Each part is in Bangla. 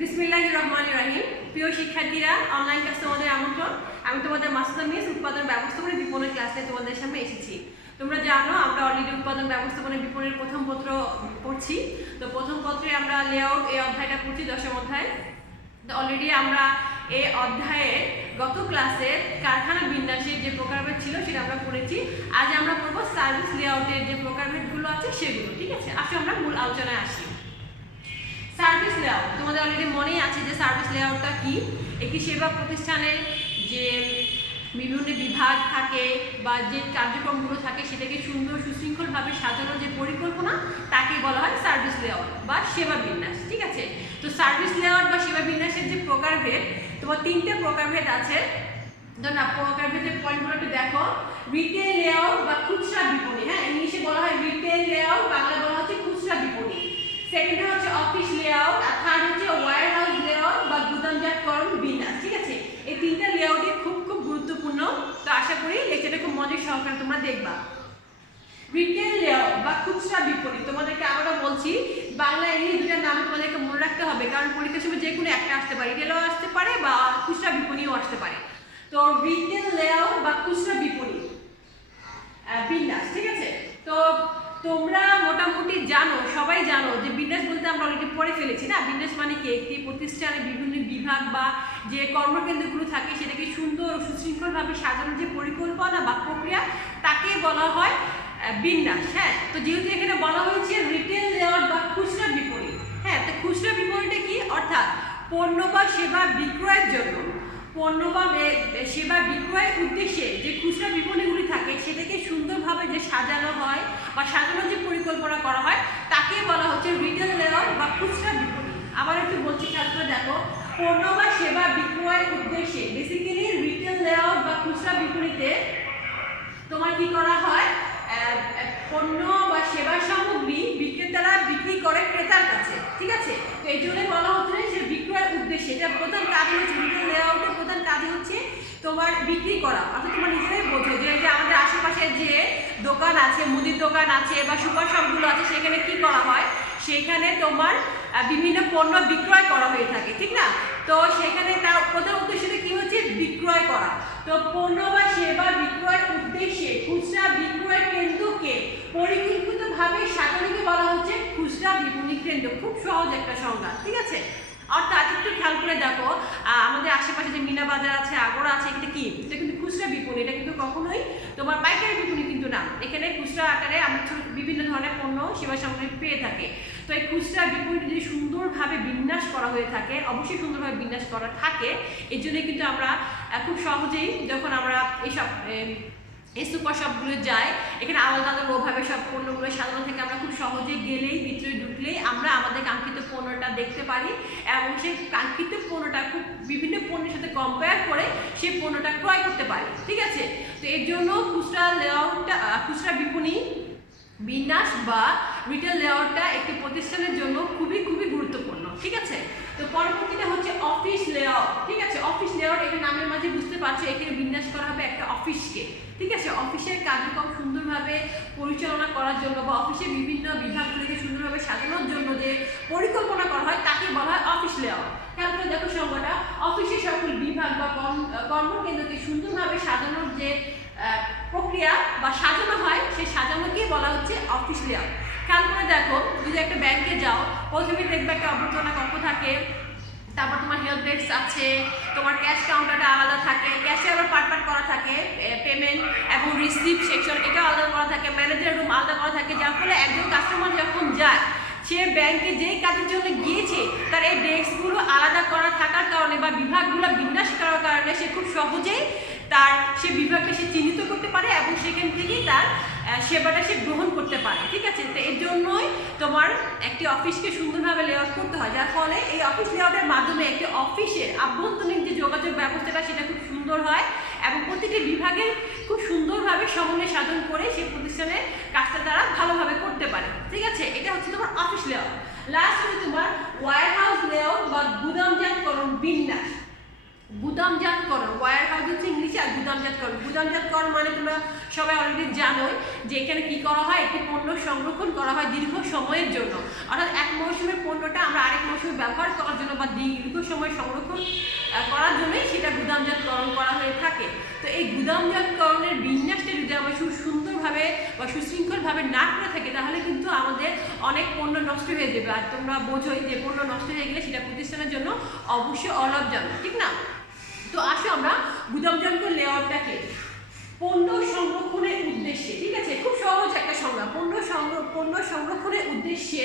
বিসমিল্লাহির রহমানির রহিম। প্রিয় শিক্ষার্থীরা, অনলাইন ক্লাসে তোমাদের আমন্ত্রণ। আমি তোমাদের মাসুদা মিস উৎপাদন ব্যবস্থাপনা বিপণন ক্লাসে তোমাদের সামনে এসেছি। তোমরা জানো আমরা অলরেডি উৎপাদন ব্যবস্থাপনা বিপণনের প্রথম পত্র পড়ছি। তো প্রথম পত্রে আমরা লেআউট এই অধ্যায়টা পড়ছি, 10ম অধ্যায়। তো অলরেডি আমরা এই অধ্যায়ে গত ক্লাসে কারখানা বিন্যাসের যে প্রকারভেদ ছিল সেটা আমরা পড়েছি। আজ আমরা পড়বো সার্ভিস লেআউটের যে প্রকারভেদগুলো আছে সেগুলো। ঠিক আছে, আসলে আমরা মূল আলোচনায় আসি। সার্ভিস লেআউট তোমাদের অলরেডি মনেই আছে যে সার্ভিস লেআউটটা কি। একটি সেবা প্রতিষ্ঠানের যে বিভিন্ন বিভাগ থাকে বা যে কার্যক্রমগুলো থাকে সেটাকে সুন্দর সুশৃঙ্খলভাবে সাজানোর যে পরিকল্পনা তাকে বলা হয় সার্ভিস লেআউট বা সেবা বিন্যাস। ঠিক আছে, তো সার্ভিস লেআউট বা সেবা বিন্যাসের যে প্রকারভেদ, তোমার 3টে প্রকারভেদ আছে। ধরুন প্রকারভেদের পয়েন্টগুলো একটু দেখো। রিটেল লেআউট বা খুচরা বিপণি, হ্যাঁ ইংলিশে বলা হয় রিটেল লেআউট, বাংলায় বলা হচ্ছে খুচরা বিপণি। সেকেন্ড হচ্ছে অফিস লেআউট, আর থার্ড হচ্ছে ওয়্যার হাউস লেআউট বা গুদামজাতকরণ বিন্যাস। ঠিক আছে, এই 3টা লেআউটই খুব গুরুত্বপূর্ণ। তো আশা করি লেকচারটা খুব মজার সহকারে তোমরা দেখবা। রিটেল লেআউট বা খুচরা বিপণি, তোমাদেরকে আবারও বলছি বাংলা ইংলিশ দুটার নাম তোমাদেরকে মনে রাখতে হবে, কারণ পরীক্ষার সময় যে কোনো একটা আসতে পারে, রিটেলও আসতে পারে বা খুচরা বিপণিও আসতে পারে। তো রিটেল লেআউট বা খুচরা বিপণি বিন্যাস। ঠিক আছে, তো তোমরা মোটামুটি জানো, সবাই জানো যে বিন্যাস বলতে আমরা অলরেডি পড়ে ফেলেছি না। বিন্যাস মানে কি? একটি প্রতিষ্ঠানের বিভিন্ন বিভাগ বা যে কর্মকেন্দ্রগুলো থাকে সেটাকে সুন্দর ও সুশৃঙ্খলভাবে সাজানোর যে পরিকল্পনা বা প্রক্রিয়া তাকে বলা হয় বিন্যাস। হ্যাঁ, তো যেহেতু এখানে বলা হয়েছে রিটেল লেআউট বা খুচরা বিপণি, হ্যাঁ তো খুচরা বিপণিটা কি? অর্থাৎ পণ্য বা সেবা বিক্রয়ের জন্য, পণ্য বা সেবা বিক্রয়ের উদ্দেশ্যে যে খুচরা বিপণিগুলি থাকে সেটাকে সুন্দরভাবে যে সাজানো হয় বা সাজানোর যে পরিকল্পনা করা হয় তাকে বলা হচ্ছে রিটেল লেআউট বা খুচরা বিপণি। আবার একটু বলছি, খেয়াল করে দেখো। পণ্য বা সেবা বিক্রয়ের উদ্দেশ্যে, বেসিক্যালি রিটেল লেআউট বা খুচরা বিপণিতে তোমার কি করা হয়? পণ্য বা সেবা সামগ্রী বিক্রেতারা বিক্রি করে ক্রেতার কাছে। ঠিক আছে, তো এই জন্য বলা হচ্ছে যে বিক্রয়ের উদ্দেশ্যে, এটা প্রধান কাজ হচ্ছে রিটেল লেআউটের প্রধান কাজ হচ্ছে তোমার বিক্রি করা। অর্থাৎ তোমার নিজেরাই বোঝো যে আমাদের আশেপাশে যে দোকান আছে, মুদির দোকান আছে বা সুপার শপগুলো আছে, সেখানে কি করা হয়? সেখানে তোমার বিভিন্ন পণ্য বিক্রয় করা হয়ে থাকে, ঠিক না? তো সেখানে তার প্রধান উদ্দেশ্যটা কি হচ্ছে? বিক্রয় করা। তো পণ্য বা সেবা বিক্রয়ের উদ্দেশ্যে খুচরা বিক্রয় কেন্দ্রকে পরিকল্পিতভাবে সাজানোকে বলা হচ্ছে খুচরা বিপণী কেন্দ্র। খুব সহজ একটা সংজ্ঞা। ঠিক আছে, অর্থাৎ একটু খেয়াল করে দেখো, আমাদের আশেপাশে যে মিনা বাজার আছে, আগরা আছে, এটা কি? এটা কিন্তু খুচরা বিপণী, এটা কিন্তু কখনোই তোমার পাইকারি বিপণী কিন্তু না। এখানে খুচরা আকারে আমরা বিভিন্ন ধরনের পণ্য সেবা সামগ্রী পেয়ে থাকি। তো এই খুচরা বিপণীটি যদি সুন্দরভাবে বিন্যাস করা হয়ে থাকে, অবশ্যই সুন্দরভাবে বিন্যাস করা থাকে, এই জন্যই কিন্তু আমরা খুব সহজেই যখন আমরা এইসব এই সুপার শপগুলো যাই, এখানে আলাদা আলাদা ওভাবে সব পণ্যগুলো সাজানো থেকে আমরা খুব সহজে গেলেই, ভিতরে ঢুকলেই আমরা আমাদের কাঙ্ক্ষিত পণ্যটা দেখতে পারি এবং সেই কাঙ্ক্ষিত পণ্যটা খুব বিভিন্ন পণ্যের সাথে কম্পেয়ার করে সেই পণ্যটা ক্রয় করতে পারি। ঠিক আছে, তো এর জন্য খুচরা লেআউটটা, খুচরা বিপণী বিন্যাস বা রিটেল লেআউটটা একটি প্রতিষ্ঠানের জন্য খুবই গুরুত্বপূর্ণ। ঠিক আছে, তো পরবর্তীটা হচ্ছে অফিস লেআউট। ঠিক আছে, অফিস লেআউট এখানে নামের মাঝে বুঝতে পারছো এখানে বিন্যাস করা হবে একটা অফিসকে। ঠিক আছে, অফিসের কার্যক্রম সুন্দরভাবে পরিচালনা করার জন্য বা অফিসের বিভিন্ন বিভাগগুলিকে সুন্দরভাবে সাজানোর জন্য যে পরিকল্পনা করা হয় তাকে বলা হয় অফিস লেআউট। খেয়াল করে দেখো সংজ্ঞাটা, অফিসের সকল বিভাগ বা কর্মকেন্দ্রকে সুন্দরভাবে সাজানোর যে প্রক্রিয়া বা সাজানো হয়, সেই সাজানোকে বলা হচ্ছে অফিস লেআউট। খেয়াল করে দেখো, যদি একটা ব্যাংকে যাও, প্রথমে দেখবে একটা অভ্যর্থনা কক্ষ থাকে, তারপর তোমার হেল্প ডেস্ক আছে, তোমার ক্যাশ কাউন্টারটা আলাদা থাকে, ক্যাশে আবার পার্ট করা থাকে, পেমেন্ট এবং রিসিভ সেকশন এটা আলাদা করা থাকে, ম্যানেজার রুম আলাদা করা থাকে, যার ফলে একজন কাস্টমার যখন যায় সে ব্যাংকে যেই কাজের জন্য গিয়েছে তার এই ডেস্কগুলো আলাদা করা থাকার কারণে বা বিভাগগুলো বিন্যাস করার কারণে সে খুব সহজেই তার সে বিভাগকে সে চিহ্নিত করতে পারে এবং সেখান থেকেই তার সেবাটা সে গ্রহণ করতে পারে। ঠিক আছে, তো এর জন্যই তোমার একটি অফিসকে সুন্দরভাবে লেআউট করতে হয়, যার ফলে এই অফিস লেআউটের মাধ্যমে একটি অফিসের আভ্যন্তরীণ যে যোগাযোগ ব্যবস্থাটা সেটা খুব সুন্দর হয় এবং প্রতিটি বিভাগের খুব সুন্দরভাবে সমন্বয় সাধন করে সেই প্রতিষ্ঠানের কাজটা তারা ভালোভাবে করতে পারে। ঠিক আছে, এটা হচ্ছে তোমার অফিস লেআউট। লাস্ট হচ্ছে তোমার ওয়্যার হাউস লেআউট বা গুদামজাতকরণ বিন্যাস। গুদামজাতকরণ, ওয়্যার হাউস হচ্ছে ইংলিশে, আর গুদামজাতকরণ। গুদামজাতকরণ মানে তোমরা সবাই অলরেডি জানোই যে এখানে কি করা হয়, একটি পণ্য সংরক্ষণ করা হয় দীর্ঘ সময়ের জন্য, অর্থাৎ এক মৌসুমের পণ্যটা আমরা আরেক মৌসুমে ব্যবহার করার জন্য বা দীর্ঘ সময় সংরক্ষণ করার জন্যই সেটা গুদামজাতকরণ করা হয়ে থাকে। তো এই গুদামজাতকরণের বিন্যাসটা যদি আমরা সুন্দরভাবে বা সুশৃঙ্খলভাবে না করে থাকি তাহলে কিন্তু আমাদের অনেক পণ্য নষ্ট হয়ে যাবে, আর তোমরা বোঝোই যে পণ্য নষ্ট হয়ে গেলে সেটা প্রতিষ্ঠানের জন্য অবশ্যই অলাভজনক, ঠিক না? তো আসো আমরা গুদামজাতকরণ লেআউটটাকে পণ্য সংরক্ষণের উদ্দেশ্যে, ঠিক আছে, খুব সহজ একটা সংজ্ঞা। পণ্য সংরক্ষণের উদ্দেশ্যে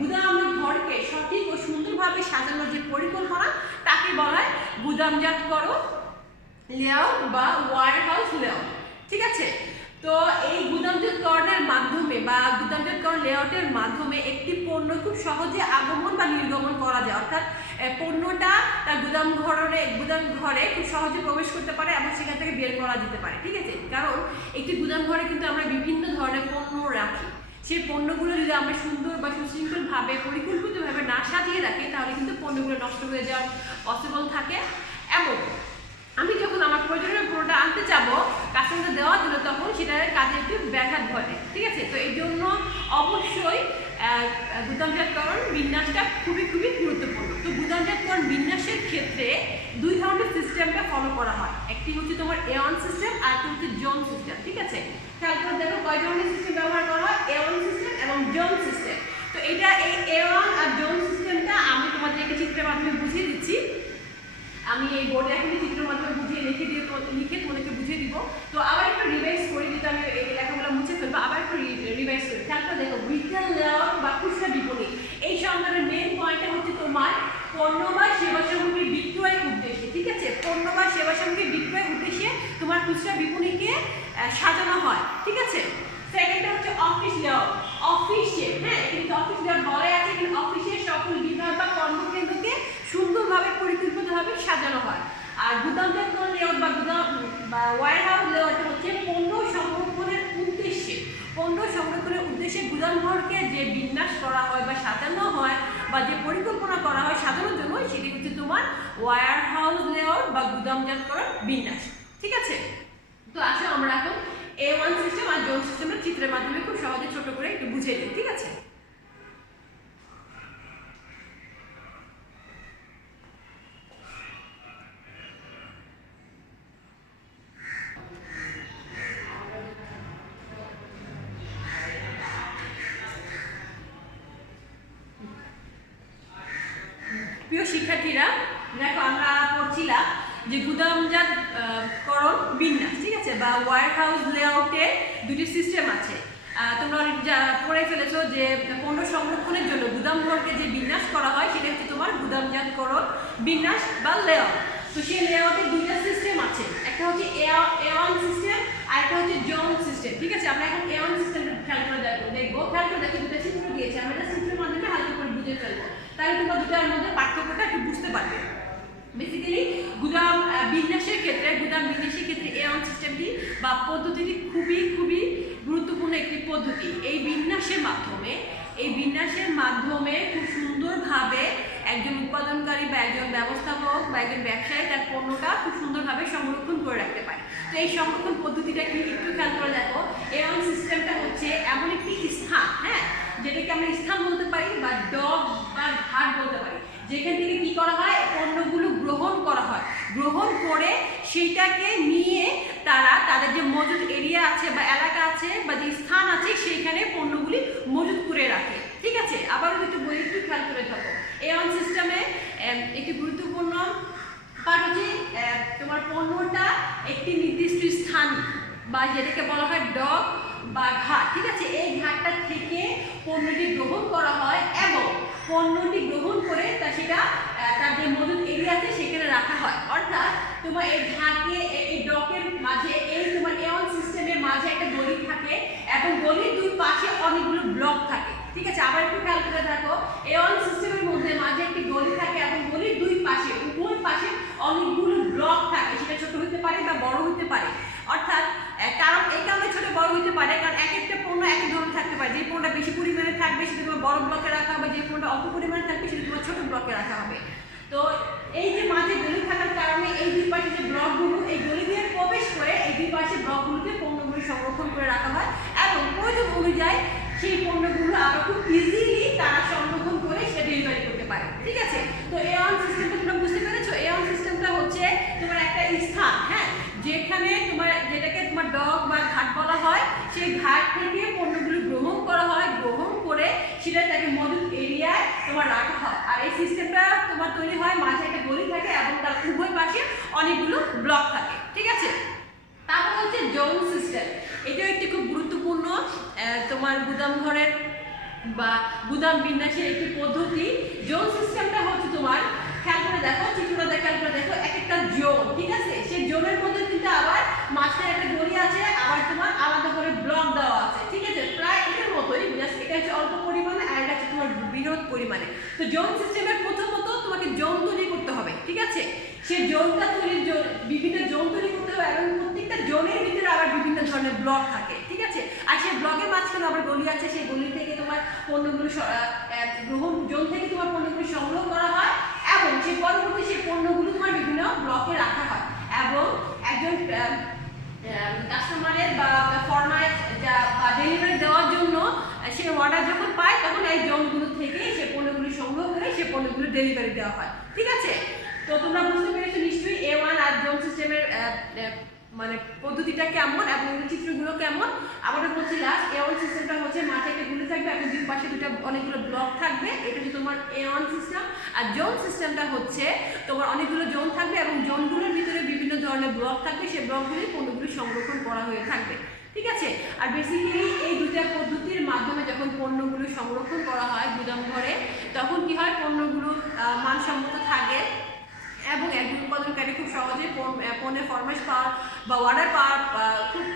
গুদামের ঘরকে সঠিক ও সুন্দরভাবে সাজানোর যে পরিকল্পনা তাকে বলা হয় গুদামজাতকরণ লেআউট বা ওয়্যার হাউস লেআউট, ঠিক আছে? তো এই গুদামজাতকরণের মাধ্যমে বা গুদামজাতকরণ লেআউটের মাধ্যমে একটি পণ্য খুব সহজে আগমন বা নির্গমন করা যায়, অর্থাৎ পণ্যটা তার গুদাম ঘরে খুব সহজে প্রবেশ করতে পারে এবং সেখান থেকে বের করা যেতে পারে, ঠিক আছে? কারণ একটি গুদাম ঘরে কিন্তু আমরা বিভিন্ন ধরনের পণ্য রাখি, সেই পণ্যগুলো যদি আমরা সুন্দর বা সুশৃঙ্খলভাবে পরিকল্পিতভাবে না সাজিয়ে রাখি তাহলে কিন্তু পণ্যগুলো নষ্ট হয়ে যাওয়ার পসিবল থাকে। এবং আমি যখন আমার প্রয়োজনীয় পণ্যটা আনতে যাবো কাস্টমারকে দেওয়ার জন্য তখন সেটার কাজে একটু ব্যাঘাত ঘটে, ঠিক আছে? তো এই জন্য অবশ্যই গুদামজাতকরণ বিন্যাসটা খুবই গুরুত্বপূর্ণ। তো গুদামজাতকরণ বিন্যাসের ক্ষেত্রে দুই ধরনের সিস্টেমটা ফলো করা হয়, একটি হচ্ছে তোমার A1 সিস্টেম আর একটা হচ্ছে জোন সিস্টেম, ঠিক আছে? খেয়াল করে দেখো কয় ধরনের সিস্টেম ব্যবহার করা হয়, A1 সিস্টেম এবং জোন সিস্টেম। তো এটা এই A1 আর জোন সিস্টেমটা আমি তোমাদেরকে চিত্রের মাধ্যমে বুঝিয়ে দিচ্ছি। আমি এই বোর্ডে এখন চিত্রের মাধ্যমে লিখে তোমাদেরকে বুঝিয়ে দিব। তো আবার একটু রিভাইজ করি, যেহেতু আমি এই লেখাগুলো মুছে ফেলবো, আবার একটু রিভাইজ করি। তারপর দেখো রিটেল লেআউট বা খুচরা বিপণী, এই সংজ্ঞার মেন পয়েন্টটা হচ্ছে তোমার পণ্য বা সেবা সামগ্রী বিক্রয়ের উদ্দেশ্যে, ঠিক আছে? পণ্য বা সেবা সামগ্রী বিক্রয়ের উদ্দেশ্যে তোমার খুচরা বিপণীকে সাজানো হয়, ঠিক আছে? সেকেন্ডটা হচ্ছে অফিস লেআউট, অফিসে, হ্যাঁ কিন্তু অফিস লেআউট বলাই আছে, কিন্তু অফিসের সকল বিভাগ বা কর্মকেন্দ্রকে সুন্দরভাবে পরিকল্পিতভাবে সাজানো হয়। আর গুদামজাতকরণ লেআউট বা ওয়্যার হাউস লেআউট হচ্ছে পণ্য সংরক্ষণের উদ্দেশ্যে গুদাম ঘরকে যে বিন্যাস করা হয় বা সাজানো হয় বা যে পরিকল্পনা করা হয় সাজানোর জন্য, সেটি হচ্ছে তোমার ওয়্যার হাউস লেআউট বা গুদামজাতকরণ বিন্যাস, ঠিক আছে? তো আসলে আমরা এখন A1 সিস্টেম আর জোন সিস্টেমের চিত্রের মাধ্যমে খুব সহজে ছোট করে একটু বুঝিয়ে দিই, ঠিক আছে? প্রিয় শিক্ষার্থীরা, দেখো আমরা পড়ছিলাম যে গুদামজাতকরণ বিন্যাস, ঠিক আছে, বা ওয়্যার হাউস লেআউটে দুটি সিস্টেম আছে। তোমরা পড়ে ফেলেছো যে পণ্য সংরক্ষণের জন্য গুদাম ঘরকে যে বিন্যাস করা হয় সেটা হচ্ছে তোমার গুদামজাতকরণ বিন্যাস বা লেআউট। তো সেই লেআউটে দুইটা সিস্টেম আছে, একটা হচ্ছে A1 সিস্টেম আর একটা হচ্ছে জোন সিস্টেম, ঠিক আছে? আমরা এখন A1 সিস্টেমটা খেয়াল করে দেখবো। খেয়াল করে দেখো দুটো চিত্র দিয়েছে, আমরা এটা চিত্রের মাধ্যমে হালকা করে বুঝে ফেলবো, তাহলে তোমরা দুটার মধ্যে পার্থক্যটা একটু বুঝতে পারবে। বেসিক্যালি গুদাম বিন্যাসের ক্ষেত্রে A1 সিস্টেমটি বা পদ্ধতিটি খুবই গুরুত্বপূর্ণ একটি পদ্ধতি। এই বিন্যাসের মাধ্যমে খুব সুন্দরভাবে একজন উৎপাদনকারী বা একজন ব্যবস্থাপক বা একজন ব্যবসায়ী তার পণ্যটা খুব সুন্দরভাবে সংরক্ষণ করে রাখতে পারে। তো এই সংরক্ষণ পদ্ধতিটা কি একটু খেয়াল করে দেখো। A1 সিস্টেমটা হচ্ছে এমন একটি স্থান, হ্যাঁ, যেটাকে আমরা স্থান বলতে পারি বা ডগ বা ঘাট বলতে পারি, যেখান থেকে কি করা হয়, পণ্যগুলো গ্রহণ করা হয়, গ্রহণ করে সেইটাকে নিয়ে তারা তাদের যে মজুদ এরিয়া আছে বা এলাকা আছে বা যে স্থান আছে সেইখানে পণ্যগুলি মজুদ করে রাখে, ঠিক আছে? আবারও একটু খেয়াল করে থাকো। A1 সিস্টেমে একটি গুরুত্বপূর্ণ পার্ট হচ্ছে তোমার পণ্যটা একটি নির্দিষ্ট স্থান বা যেটাকে বলা হয় ডক বা ঘাট, ঠিক আছে? এই ঘাটটা থেকে পণ্যটি গ্রহণ করা হয় এবং পণ্যটি গ্রহণ করে সেটা তার যে মজুদ এরিয়া আছে সেখানে রাখা হয়। অর্থাৎ তোমার এই ঘাটে এই ডকের মাঝে এই তোমার A1 সিস্টেমের মাঝে একটা গলি থাকে এবং গলির দুই পাশে অনেকগুলো ব্লক থাকে, ঠিক আছে? আবার একটু খেয়াল করে দেখো, A1 সিস্টেমের মধ্যে মাঝে একটি গলি থাকে এবং গলির দুই পাশে উভয় পাশে অনেকগুলো ব্লক থাকে, সেটা ছোট হতে পারে বা বড় হতে পারে। অর্থাৎ কারণ এই কারণে ছোট বড় হতে পারে কারণ এক একটা পণ্য এক ধরনের থাকতে পারে, যে পণ্যটা বেশি পরিমাণে থাকবে সেটা তোমার বড় ব্লকে রাখা হবে, যে পণ্যটা অল্প পরিমাণে থাকবে সেটা তোমার ছোট ব্লকে রাখা হবে। তো এই যে মাঝে গলি থাকার কারণে এই দুই পাশে যে ব্লকগুলো, এই গলি দিয়ে প্রবেশ করে এই দুই পাশে ব্লকগুলোতে পণ্যগুলো সংরক্ষণ করে রাখা হয় এবং প্রয়োজন অনুযায়ী সেই পণ্যগুলো আরো খুব ইজিলি তারা সংরক্ষণ করে সেটা ডেলিভারি করতে পারে। ঠিক আছে, তো এওয়ান সিস্টেমটা তোমরা বুঝতে পেরেছো? এওয়ান সিস্টেমটা হচ্ছে তোমার একটা স্থান, হ্যাঁ, যেখানে তোমার যেটাকে তোমার ডক বা ঘাট বলা হয়, সেই ঘাট থেকে পণ্যগুলো গ্রহণ করা হয়, গ্রহণ করে সেটা তাকে মজুদ এরিয়ায় তোমার রাখা হয়। আর এই সিস্টেমটা তোমার তৈরি হয় মাঝে একটা গলি থাকে এবং তার উভয় পাশে অনেকগুলো ব্লক থাকে। ঠিক আছে, তারপর হচ্ছে জোন সিস্টেম। এটাও একটি খুব গুরুত্বপূর্ণ তোমার গুদাম ঘরের বা গুদাম বিন্যাসের একটি পদ্ধতি। জোন সিস্টেমটা হচ্ছে তোমার, খেয়াল করে দেখো, চিত্রটা খেয়াল করে দেখো, এক একটা জোন, ঠিক আছে, সেই জোনের মধ্যে কিন্তু আবার মাঝখানে একটা গলি আছে, আবার তোমার আলাদা করে ব্লক দেওয়া আছে। ঠিক আছে, প্রায় এটার মতোই, জাস্ট এটা হচ্ছে অল্প পরিমাণে আর এটা হচ্ছে তোমার বৃহৎ পরিমাণে। তো জোন সিস্টেমের প্রথমত তোমাকে জোন তৈরি করতে হবে। ঠিক আছে, সেই জোনটা তৈরির জন্য বিভিন্ন জোন তৈরি করতে হবে এবং প্রত্যেকটা জোনের ভিতরে আবার বিভিন্ন ধরনের ব্লক থাকে। ঠিক আছে, আর সেই ব্লকের মাঝখানে আবার গলি আছে, সেই গলি থেকে তোমার পণ্যগুলো গ্রহণ, জোন থেকে তোমার পণ্যগুলো সংগ্রহ করা হয় এবং সেই পরবর্তী সেই পণ্যগুলো তোমার বিভিন্ন ব্লকে রাখা হয় এবং একজন কাস্টমারের বা ফরমাইট বা ডেলিভারি দেওয়ার জন্য সে অর্ডার যখন পায় তখন এই জোনগুলো থেকে সে পণ্যগুলো সংগ্রহ করে সে পণ্যগুলো ডেলিভারি দেওয়া হয়। ঠিক আছে, তো তোমরা বুঝতে পেরেছো নিশ্চয়ই এওয়ান আর জোন সিস্টেমের মানে পদ্ধতিটা কেমন এবং চিত্রগুলো কেমন। আবারও বলছি, লাস্ট এওয়ান সিস্টেমটা হচ্ছে মাঠে একটা গুলি থাকবে এবং দুই পাশে দুটো অনেকগুলো ব্লক থাকবে, এটা হচ্ছে তোমার এওয়ান সিস্টেম। আর জোন সিস্টেমটা হচ্ছে তোমার অনেকগুলো জোন থাকবে এবং জোনগুলোর ভিতরে বিভিন্ন ধরনের ব্লক থাকবে, সেই ব্লকগুলি পণ্যগুলি সংরক্ষণ করা হয়ে থাকবে। ঠিক আছে, আর বেসিক্যালি এই দুটা পদ্ধতির মাধ্যমে যখন পণ্যগুলো সংরক্ষণ করা হয় গুদাম ঘরে, তখন কি হয়, পণ্যগুলো মানসম্মত থাকে এবং একজন উৎপাদনকারী খুব সহজে পণ্যের ফরমাইশ পাওয়ার বা অর্ডার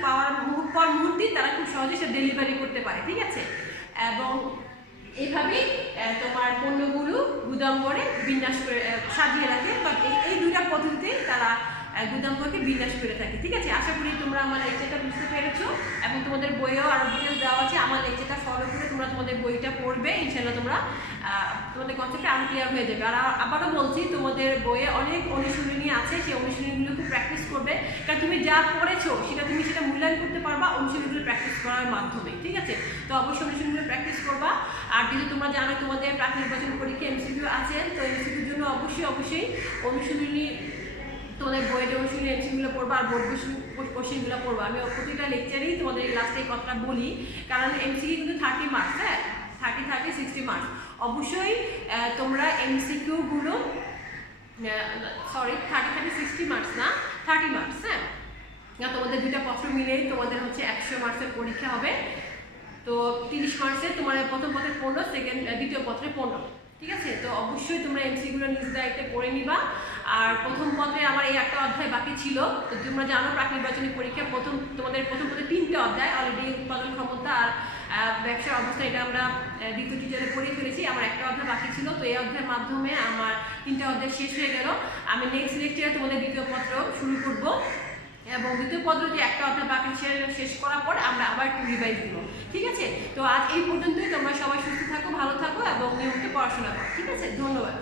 পাওয়ার মুহূর্তেই তারা খুব সহজে সে ডেলিভারি করতে পারে। ঠিক আছে, এবং এইভাবেই তোমার পণ্যগুলো গুদাম ঘরে বিন্যাস করে সাজিয়ে রাখে, বা এই দুইটা পদ্ধতিতে তারা গুদাম ঘরকে বিন্যাস করে থাকে। ঠিক আছে, আশা করি তোমরা আমার লেকচারটা বুঝতে পেরেছো এবং তোমাদের বইয়েও আরো ডিটেলস দেওয়া আছে। আমার লেকচারটা ফলো করে তোমরা তোমাদের বইটা পড়বে, ইনশাআল্লাহ তোমরা তোমাদের কনসেপ্টটা আরো ক্লিয়ার হয়ে যাবে। আর আবারও বলছি, তোমাদের বইয়ে অনেক অনুশীলনী আছে, সেই অনুশীলনীগুলো খুব প্র্যাকটিস করবে, কারণ তুমি যা পড়েছো তুমি সেটা মূল্যায়ন করতে পারবা অনুশীলনীগুলো প্র্যাকটিস করার মাধ্যমে। ঠিক আছে, তো অবশ্যই অনুশীলনীগুলো প্র্যাকটিস করবা। আর যদি তোমরা জানো তোমাদের প্রাক নির্বাচন পরীক্ষা এমসিকিউ আছে, তো এমসিকিউর জন্য অবশ্যই অনুশীলনী তোমাদের বইয়ের অনুশীলনী এমসিকিউগুলো পড়বা আর বোর্ড কোশ্চেনগুলো পড়বা। আমি প্রতিটা লেকচারেই তোমাদের লাস্টে এই কথাটা বলি, কারণ এমসিকিউ কিন্তু 30 মার্কস, হ্যাঁ, 30 60 মার্কস। অবশ্যই তোমরা এমসিকিউগুলো 30 60 মার্কস না, 30 মার্কস, হ্যাঁ, তোমাদের দুইটা পত্র মিলেই তোমাদের হচ্ছে 100 মার্কসের পরীক্ষা হবে। তো 30 মার্কসে তোমার প্রথম পত্রে 15, দ্বিতীয় পত্রে 15। ঠিক আছে, তো অবশ্যই তোমরা এমসিকিউগুলো নিজ দায়িত্বে পড়ে নিবা। আর প্রথম পত্রে আমার এই একটা অধ্যায় বাকি ছিল, তো তোমরা জানো প্রাক নির্বাচনী পরীক্ষা তোমাদের প্রথম পত্রে 3টে অধ্যায় অলরেডি, উৎপাদন ক্ষমতা আর ব্যবসার অবস্থা, এটা আমরা দ্বিতীয় টিচারে পড়ে ফেলেছি। আমার একটা অধ্যায় বাকি ছিল, তো এই অধ্যায়ের মাধ্যমে আমার 3টে অধ্যায় শেষ হয়ে গেল। আমি নেক্সট লেকচারে তোমাদের দ্বিতীয় পত্র শুরু করব এবং দ্বিতীয় পত্র যে একটা অধ্যায় বাকি শেষ করার পর আমরা আবার একটু রিভাইজ দিব। ঠিক আছে, তো আজ এই পর্যন্তই। তোমরা সবাই সুস্থ থাকো, ভালো থাকো এবং নিয়মিত পড়াশোনা করো। ঠিক আছে, ধন্যবাদ।